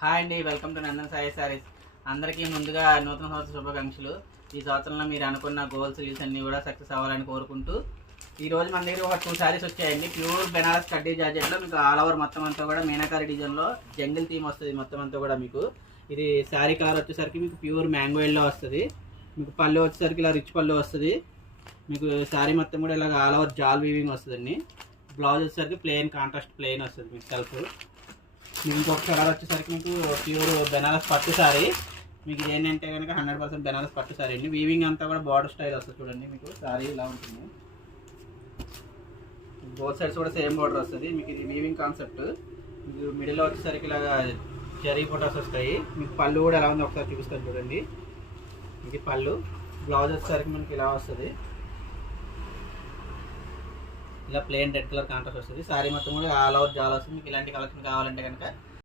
Hi అండి, welcome to Nandan Sai saris. అందరికీ ముందుగా నూతన సంవత్సర శుభాకాంక్షలు. ఈ సంవత్సరంలో మీరు అనుకున్న గోల్స్ రీల్స్ అన్నీ కూడా సక్సెస్ అవ్వాలని కోరుకుంటూ ఈరోజు మన దగ్గర ఒక 2 శారీస్ వచ్చాయండి. ప్యూర్ బెనారస్ కడ్డీ జార్జెట్లో మీకు ఆల్ ఓవర్ మొత్తం అంతా కూడా మీనాకారి డిజైన్లో జంగిల్ థీమ్ వస్తుంది. మొత్తం అంతా కూడా మీకు ఇది శారీ కలర్ వచ్చేసరికి మీకు ప్యూర్ మ్యాంగో ఎల్లో వస్తుంది. మీకు పళ్ళు వచ్చేసరికి ఇలా రిచ్ పళ్ళు వస్తుంది. మీకు శారీ మొత్తం కూడా ఇలాగ ఆల్ ఓవర్ జాల్ వీవింగ్ వస్తుందండి. బ్లౌజ్ వచ్చేసరికి ప్లెయిన్ కాంట్రాస్ట్ ప్లెయిన్ వస్తుంది మీకు సెల్ఫ్. మీకు ఇంకొక కలర్ వచ్చేసరికి మీకు ప్యూర్ బెనారస్ పట్టు శారీ. మీకు ఇది ఏంటంటే కనుక 100% బెనారస్ పట్టు శారీ అండి. వీవింగ్ అంతా కూడా బార్డర్ స్టైల్ వస్తుంది చూడండి. మీకు శారీ ఇలా ఉంటుంది. బోత్ సైడ్స్ కూడా సేమ్ బార్డర్ వస్తుంది. మీకు ఇది వీవింగ్ కాన్సెప్ట్. మీకు మిడిల్లో వచ్చేసరికి ఇలాగా జరీ ఫోటోస్ వస్తాయి. మీకు పళ్ళు కూడా ఎలా ఉందో ఒకసారి చూపిస్తాను చూడండి. ఇది పళ్ళు. బ్లౌజ్ వచ్చేసరికి మనకి ఇలా వస్తుంది. ఇలా ప్లెయిన్ రెడ్ కలర్ కాంట్రాస్ట్ వస్తుంది. శారీ మొత్తం కూడా ఆల్ ఓవర్ జాల్ వస్తుంది. మీకు ఇలాంటి కలెక్షన్ కావాలంటే కనుక